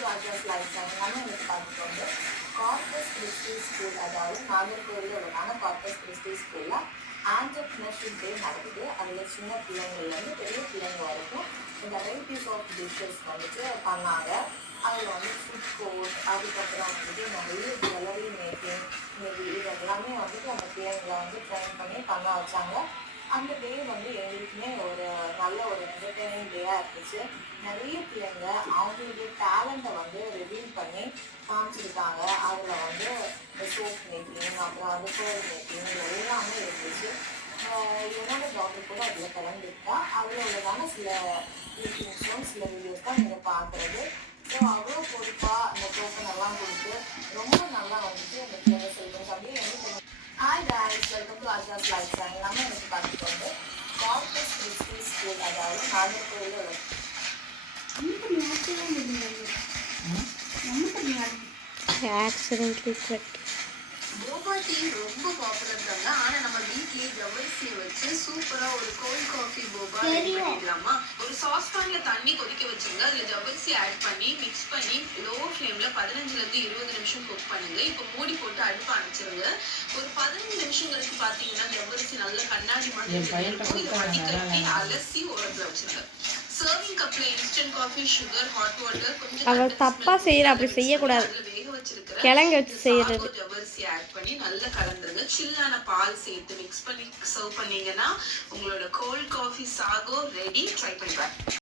To address life time எல்லாமே எனக்கு பார்த்துட்டு வந்து கார்பஸ் கிறிஸ்டி ஸ்கூல், அதாவது நாகர்கோவிலில் உள்ளதான கார்பஸ் கிறிஸ்டி ஸ்கூலில் ஆண்டர்பிரினர்ஷிப் டே நடக்குது. அதில் சின்ன பிள்ளைங்கள்லேருந்து பெரிய பிள்ளைங்க வரைக்கும் வெரைட்டிஸ் ஆஃப் டிஷ்ஷஸ் வந்துட்டு பண்ணாங்க. அதில் வந்து ஃபுட் கோர்ட், அதுக்கப்புறம் வந்துட்டு நிறைய ஜுவல்லரி மேக்கிங், இது எல்லாமே வந்துட்டு அந்த பிள்ளைங்களை வந்து ட்ரைன் பண்ணி பண்ண வச்சாங்க. அந்த டே வந்து எங்களுக்குமே ஒரு நல்ல ஒரு என்டர்டெய்னிங் டேயாக இருந்துச்சு. நிறைய பிள்ளைங்க அவங்களுடைய டேலண்ட்டை வந்து ரிவீல் பண்ணி காமிச்சிருக்காங்க. அதில் வந்து சோப் மேக்கிங், அப்புறம் வந்து ஃபோர் மேக்கிங், எல்லாமே இருந்துச்சு. என்னோட டாக்டர் கூட அதில் கலந்துருக்கா. அதில் உள்ளதான சில கிளிப்பிங்ஸும் சில வீடியோஸ் தான் நீங்கள் பார்க்குறது. ஸோ அவ்வளோ பொறுப்பாக அந்த டோக்கன் எல்லாம் கொடுத்து ரொம்ப நல்லா வந்துட்டு அந்த பிள்ளைங்க சொல்லுங்க அப்படியே என்ன. Hi guys, welcome to Ajaz life style. நம்ம எனக்கு பார்த்துட்டு வந்து கார்பஸ் கிறிஸ்டி ஸ்கூல், அதாவது நாகர்கோவிலில் உள்ள போபா டீ ரொம்ப பாப்புலர் தாங்க. ஆனா நம்ம வீட்லயே ஜவ்வரிசியை வச்சு சூப்பரா ஒரு கோல்ட் காஃபி போபா ரெடி பண்ணிடலாமா? ஒரு சாஸ்பேன்ல தண்ணி கொதிக்க வச்சுங்க. அதுல ஜவ்வரிசி ஆட் பண்ணி மிக்ஸ் பண்ணி லோ ஃப்ளேம்ல 15 to 20 நிமிஷம் குக் பண்ணுங்க. இப்போ மூடி போட்டு அடுப்பு அணைச்சிருங்க. ஒரு 15 நிமிஷம் கழிச்சு பாத்தீங்கன்னா ஜவ்வரிசி நல்ல கண்ணாடி மாதிரி வடிகட்டி அலசி ஓரத்துல வச்சிருங்க. சர்விங் கப்ல instant coffee, sugar, hot water, கொஞ்சம் அவள் தப்பா செய்யற, அப்படி செய்யக்கூடாது. கிழங்கு வச்சு செய்யறது. ஜவ்வரிசி ஆட் பண்ணி நல்லா கலந்துருங்க. சில்லான பால் சேர்த்து மிக்ஸ் பண்ணி சர்வ் பண்ணீங்கன்னா உங்களோட cold coffee sago ready. Try பண்ணி பாருங்க.